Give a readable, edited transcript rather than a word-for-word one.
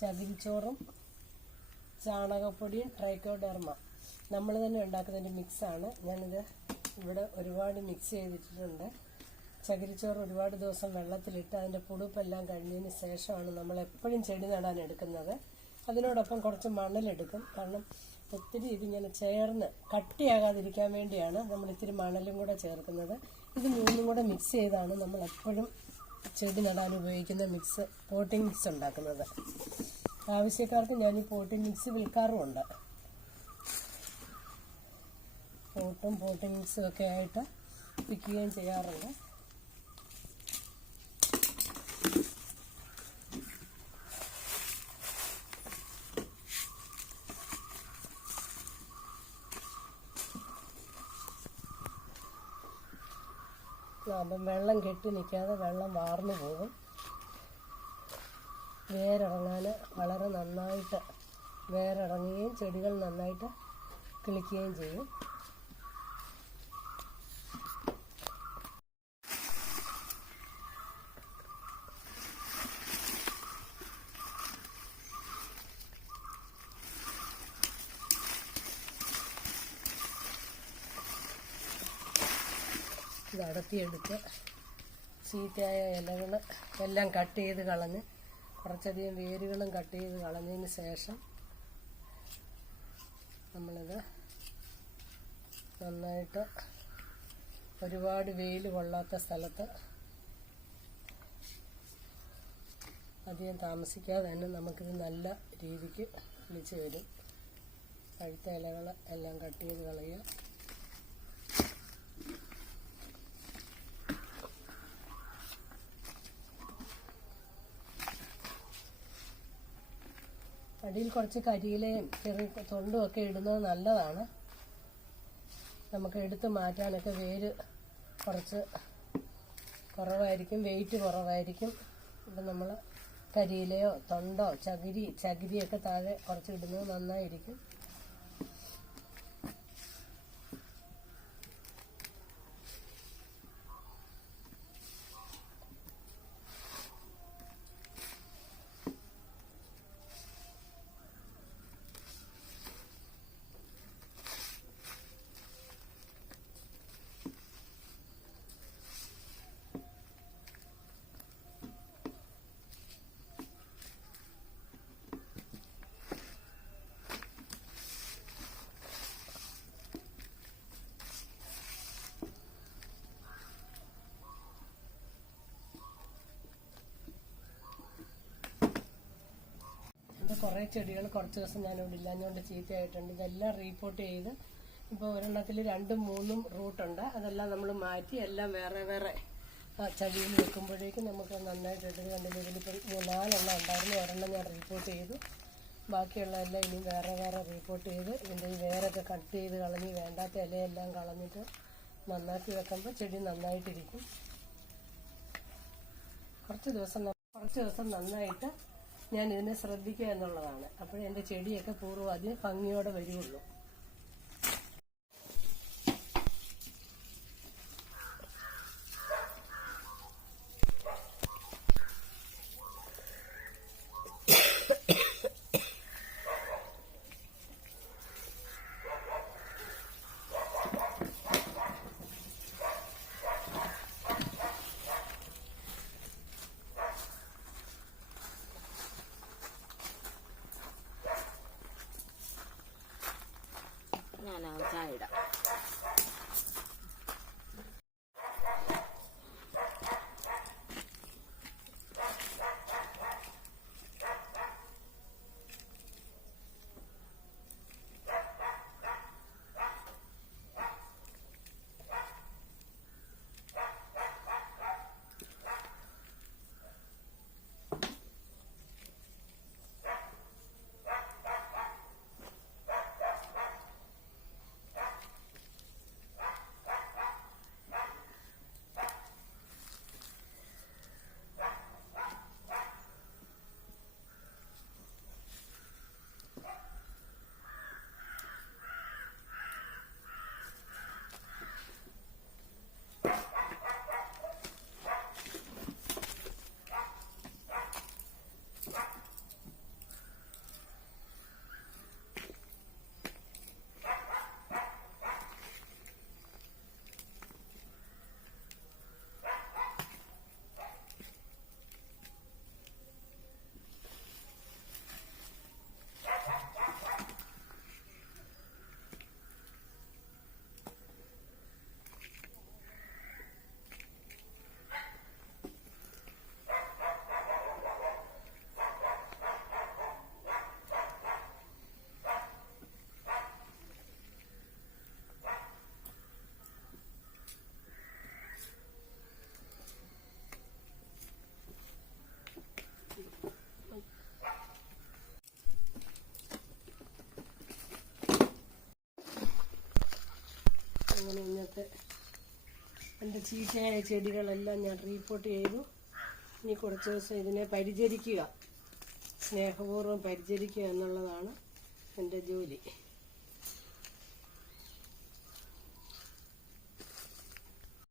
ചകിരിച്ചോറും ചാണകപ്പൊടിയും ട്രൈക്കോഡെർമ നമ്മൾ തന്നെ ഉണ്ടാക്കുന്നതിൻ്റെ മിക്സാണ്. ഞാനിത് ഇവിടെ ഒരുപാട് മിക്സ് ചെയ്തിട്ടുണ്ട്. ചകിരിച്ചോറ് ഒരുപാട് ദിവസം വെള്ളത്തിലിട്ട് അതിൻ്റെ പുളിപ്പെല്ലാം കഴിഞ്ഞതിന് ശേഷമാണ് നമ്മൾ എപ്പോഴും ചെടി നടാൻ എടുക്കുന്നത്. അതിനോടൊപ്പം കുറച്ച് മണലെടുക്കും. കാരണം ഒത്തിരി ഇതിങ്ങനെ ചേർന്ന് കട്ടിയാകാതിരിക്കാൻ വേണ്ടിയാണ് നമ്മൾ ഇത്തിരി മണലും കൂടെ ചേർക്കുന്നത്. ഇത് മൂന്നും കൂടെ മിക്സ് ചെയ്താണ് നമ്മൾ എപ്പോഴും ചെടി നടാൻ ഉപയോഗിക്കുന്ന മിക്സ്, പോട്ടിംഗ് മിക്സ് ഉണ്ടാക്കുന്നത്. ആവശ്യക്കാർക്ക് ഞാൻ ഈ പോട്ടിംഗ് മിക്സ് വിൽക്കാറുമുണ്ട്. പോട്ടിംഗ് മിക്സും ഒക്കെ ആയിട്ട് വിൽക്കുകയും ചെയ്യാറുണ്ട്. അപ്പം വെള്ളം കെട്ടി നിൽക്കാതെ വെള്ളം വാർന്നു പോകും. വേരിറങ്ങാൻ വളരെ നന്നായിട്ട് വേരിറങ്ങുകയും ചെടികൾ നന്നായിട്ട് കിളിക്കുകയും ചെയ്യും. ഇത് അടത്തിയെടുത്ത് ചീത്തയായ ഇലകൾ എല്ലാം കട്ട് ചെയ്ത് കളഞ്ഞ് കുറച്ചധികം വേരുകളും കട്ട് ചെയ്ത് കളഞ്ഞതിന് ശേഷം നമ്മളിത് നന്നായിട്ട് ഒരുപാട് വെയിൽ കൊള്ളാത്ത സ്ഥലത്ത് അധികം താമസിക്കാതെ തന്നെ നമുക്കിത് നല്ല രീതിക്ക് കിളിച്ച് വരും. പഴുത്ത ഇലകൾ എല്ലാം കട്ട് ചെയ്ത് കളയുക. അടിയിൽ കുറച്ച് കരിയിലയും ചെറിയ തൊണ്ടും ഒക്കെ ഇടുന്നത് നല്ലതാണ്. നമുക്ക് എടുത്ത് മാറ്റാനൊക്കെ വേര് കുറച്ച് കുറവായിരിക്കും, വെയിറ്റ് കുറവായിരിക്കും. ഇപ്പം നമ്മൾ കരിയിലയോ തൊണ്ടോ ചകിരിയൊക്കെ താഴെ കുറച്ച് ഇടുന്നത് നന്നായിരിക്കും. കുറേ ചെടികൾ കുറച്ച് ദിവസം ഞാനിവിടെ ഇല്ലാഞ്ഞുകൊണ്ട് ചീത്തയായിട്ടുണ്ട്. ഇതെല്ലാം റീപോർട്ട് ചെയ്ത് ഇപ്പോൾ ഒരെണ്ണത്തിൽ 2ഉം 3ഉം റൂട്ടുണ്ട്. അതെല്ലാം നമ്മൾ മാറ്റി എല്ലാം വേറെ വേറെ ചകിരിയിൽ വെക്കുമ്പോഴേക്കും നമുക്ക് നന്നായിട്ട് ഇട്ട് കണ്ടില്ല. ഇതിലിപ്പോൾ 4 എണ്ണം ഉണ്ടായിരുന്നു. ഒരെണ്ണം ഞാൻ റീപോർട്ട് ചെയ്തു. ബാക്കിയുള്ളതെല്ലാം ഇനി വേറെ വേറെ റീപോർട്ട് ചെയ്ത് ഇതിൻ്റെ ഈ വേരൊക്കെ കട്ട് ചെയ്ത് കളഞ്ഞ് വേണ്ടാത്ത ഇലയെല്ലാം കളഞ്ഞിട്ട് നന്നാക്കി വെക്കുമ്പോൾ ചെടി നന്നായിട്ടിരിക്കും. കുറച്ച് ദിവസം നന്നായിട്ട് ഞാൻ ഇതിനെ ശ്രദ്ധിക്കുക എന്നുള്ളതാണ്. അപ്പോഴേ എൻ്റെ ചെടിയൊക്കെ പൂർവ്വം അതിന് ഭംഗിയോടെ വരികയുള്ളൂ. ചീത്തയായ ചെടികളെല്ലാം ഞാൻ റീപോർട്ട് ചെയ്തു. ഇനി കുറച്ച് ദിവസം ഇതിനെ പരിചരിക്കുക, സ്നേഹപൂർവ്വം പരിചരിക്കുക എന്നുള്ളതാണ് എൻ്റെ ജോലി.